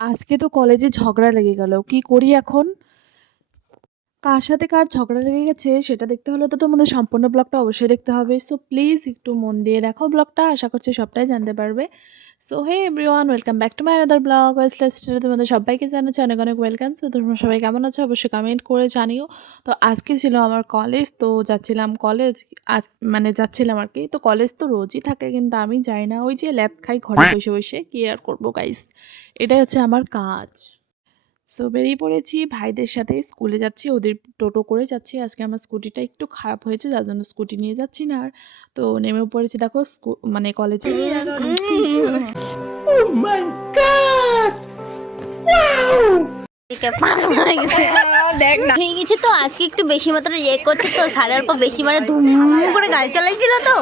আজকে তো কলেজে ঝগড়া লেগে গেল। কি করি এখন? কার সাথে কার ঝগড়া লেগে গেছে সেটা দেখতে হলে তো তোমাদের সম্পূর্ণ ব্লগটা অবশ্যই দেখতে হবে। সো প্লিজ একটু মন দিয়ে দেখো ব্লগটা। আশা করছি সবটাই জানতে পারবে। So hey everyone, welcome back to my another blog ওয়েস লাইফস্টাইলে তোমাদের সবাইকে জানাচ্ছি অনেক অনেক ওয়েলকাম। সো তোমরা সবাই কেমন আছো অবশ্যই কমেন্ট করে জানিও। তো আজকে ছিল আমার কলেজ, তো যাচ্ছিলাম কলেজ। আজ মানে যাচ্ছিলাম আর কি। তো কলেজ তো রোজই থাকে কিন্তু আমি যাই না। ওই যে ল্যাব খাই ঘরে বসে বসে, কি আর করবো গাইস। এটাই হচ্ছে আমার কাজ। সো বেরিয়ে পড়েছি ভাইদের সাথে, স্কুলে যাচ্ছি, ওদের টোটো করে যাচ্ছি। আজকে আমার স্কুটিটা একটু খারাপ হয়েছে, যার জন্য স্কুটি নিয়ে যাচ্ছি না আর। তো নেমে পড়েছি দেখো মানে কলেজে। দেখ না হয়ে গেছে তো আজকে একটু বেশি মাত্রায় করছে তো সাড়ে অল্প বেশি মানে ধুম করে গাড়ি চালাইছিল তো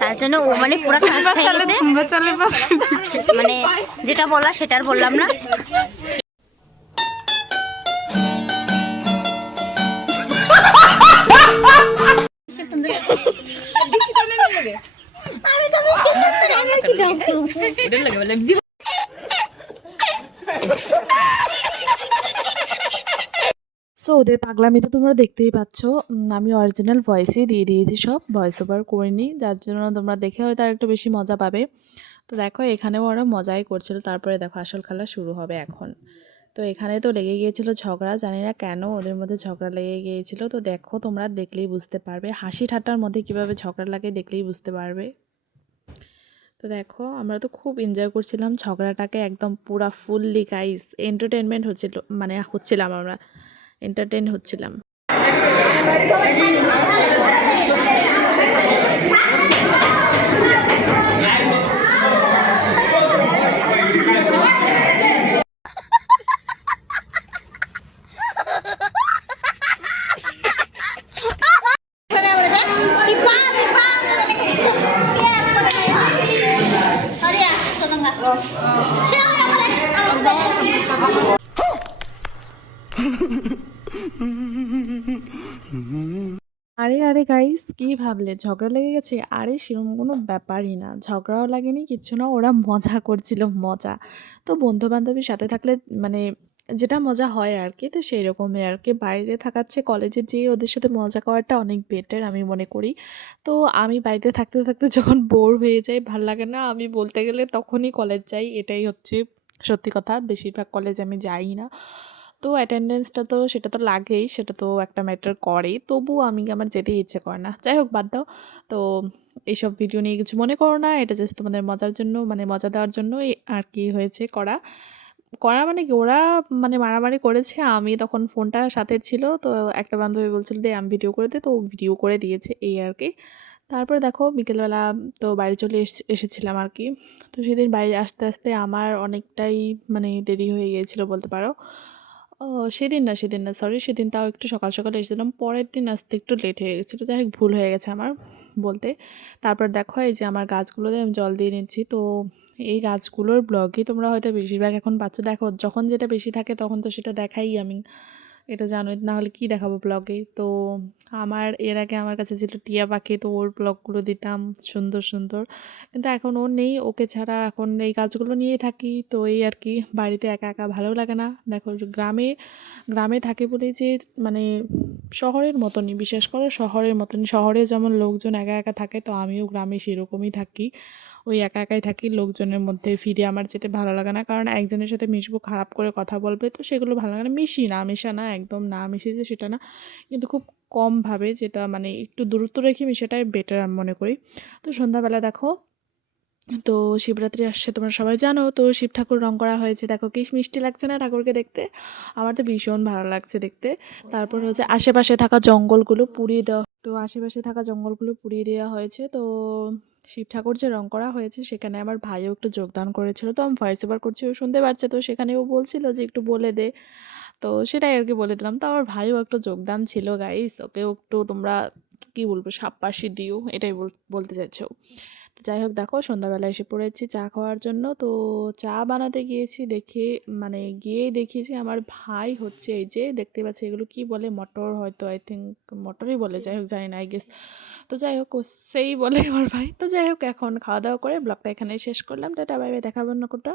তার জন্য ও মানে পুরো কাজ হয়ে গেছে মানে যেটা বলা সেটা আর বললাম না। সো ওদের পাগলামি তো তোমরা দেখতেই পাচ্ছ। আমি অরিজিনাল ভয়েসেই দিয়ে দিয়েছি, সব ভয়েস ওভার করিনি, যার জন্য তোমরা দেখে হয়তো আর একটু বেশি মজা পাবে। তো দেখো এখানেও ওরা মজাই করছিল। তারপরে দেখো আসল খেলা শুরু হবে এখন। তো এখানে তো লেগে গিয়েছিল ঝগড়া, জানি না কেন ওদের মধ্যে ঝগড়া লেগে গিয়েছিল। তো দেখো তোমরা দেখলেই বুঝতে পারবে, হাসি ঠাট্টার মধ্যে কিভাবে ঝগড়া লাগে দেখলেই বুঝতে পারবে। তো দেখো আমরা তো খুব এনজয় করছিলাম ঝগড়াটাকে, একদম পুরা ফুললি গাইস এন্টারটেনমেন্ট হচ্ছিল, মানে হচ্ছিলাম আমরা, এন্টারটেন হচ্ছিলাম। আরে আরে গাইস, কি ভাবলে ঝগড়া লেগে গেছে? আরে সেরকম কোনো ব্যাপারই না, ঝগড়াও লাগেনি, কিচ্ছু না, ওরা মজা করছিল, মজা। তো বন্ধু বান্ধবীর সাথে থাকলে মানে যেটা মজা হয় আর কি, তো সেই রকমই আর কি। বাড়িতে থাকাচ্ছে কলেজে যেয়ে ওদের সাথে মজা করাটা অনেক বেটার আমি মনে করি। তো আমি বাড়িতে থাকতে থাকতে যখন বোর হয়ে যাই, ভাল লাগে না, আমি বলতে গেলে তখনই কলেজ যাই, এটাই হচ্ছে সত্যি কথা। বেশিরভাগ কলেজ আমি যাই না। তো অ্যাটেন্ডেন্সটা তো সেটা তো লাগেই, সেটা তো একটা ম্যাটার করে, তবুও আমার যেতেই ইচ্ছে করে না। যাই হোক বাদ দাও। তো এইসব ভিডিও নিয়ে কিছু মনে করো না, এটা জাস্ট তোমাদের মজার জন্য, মানে মজা দেওয়ার জন্যই আর কি হয়েছে করা। করা মানে কি, ওরা মানে মারামারি করেছে, আমি তখন ফোনটা সাথে ছিল, তো একটা বান্ধবী বলছিল যে আমি ভিডিও করে দিই, তো ভিডিও করে দিয়েছে এই আর কি। তারপরে দেখো বিকেলবেলা তো বাড়ি চলে এসেছিলাম আর কি। তো সেদিন বাড়ি আসতে আসতে আমার অনেকটাই মানে দেরি হয়ে গিয়েছিল বলতে পারো। ও সেদিন না সরি, সেদিন তাও একটু সকাল সকালে এসেছিলাম, পরের দিন আসতে একটু লেট হয়ে গেছিলো। যাই হোক ভুল হয়ে গেছে আমার বলতে। তারপর দেখো এই যে আমার গাছগুলোতে আমি জল দিয়ে নিচ্ছি। তো এই গাছগুলোর ব্লগই তোমরা হয়তো বেশিরভাগ এখন পাচ্ছ। দেখো যখন যেটা বেশি থাকে তখন তো সেটা দেখাই আমি, এটা জানোই, না হলে কী দেখাবো ব্লগে। তো আমার এর আগে আমার কাছে ছিল টিয়া পাখি, তো ওর ব্লগগুলো দিতাম সুন্দর সুন্দর। কিন্তু এখন ওর নেই, ওকে ছাড়া এখন এই কাজগুলো নিয়েই থাকি। তো এই আর কি, বাড়িতে একা একা ভালো লাগে না। দেখো যে গ্রামে গ্রামে থাকে বলেই যে মানে শহরের মতনই, বিশেষ করে শহরের মতনই, শহরে যেমন লোকজন একা একা থাকে, তো আমিও গ্রামে সেরকমই থাকি, ওই একা একাই থাকি। লোকজনের মধ্যে ফিরে আমার যেতে ভালো লাগে না, কারণ একজনের সাথে মিশবো, খারাপ করে কথা বলবে, তো সেগুলো ভালো লাগে না। মেশা না, একদম না মিশি যে সেটা না, কিন্তু খুব কমভাবে, যেটা মানে একটু দূরত্ব রেখে মিশাটাই বেটার আমি মনে করি। তো সন্ধ্যাবেলা দেখো, তো শিবরাত্রি আসছে তোমরা সবাই জানো, তো শিব ঠাকুর রং করা হয়েছে। দেখো কি মিষ্টি লাগছে না ঠাকুরকে দেখতে? আমার তো ভীষণ ভালো লাগছে দেখতে। তারপর হচ্ছে আশেপাশে থাকা জঙ্গলগুলো পুড়িয়ে দেওয়া, তো আশেপাশে থাকা জঙ্গলগুলো পুড়িয়ে দেওয়া হয়েছে। তো শিব ঠাকুর যে রং করা হয়েছে সেখানে আমার ভাইও একটু যোগদান করেছিল, তো আমি ভয়েস ওভার করছি, ও শুনতে পাচ্ছে, তো সেখানে ও বলছিল যে একটু বলে দে, তো সেটাই আর কি বলে দিলাম। তো আমার ভাইও একটু যোগদান ছিল গাইস, ওকেও একটু তোমরা কি বলবো সাবপাশি দিও, এটাই বলতে চাইছো। তো যাই হোক দেখো সন্ধ্যাবেলা এসে পড়েছি চা খাওয়ার জন্য। তো চা বানাতে গিয়েছি, দেখে মানে গিয়েই দেখিয়েছি আমার ভাই হচ্ছে এই যে দেখতে পাচ্ছি এগুলো কি বলে, মটর হয়তো, আই থিঙ্ক মটরই বলে, যাই হোক জানি না, আই গেস। তো যাই হোক ও সেই বলে আমার ভাই। তো যাই হোক এখন খাওয়া দাওয়া করে ব্লগটা এখানেই শেষ করলাম। টাটা বাই বাই, দেখাবো না কোনটা।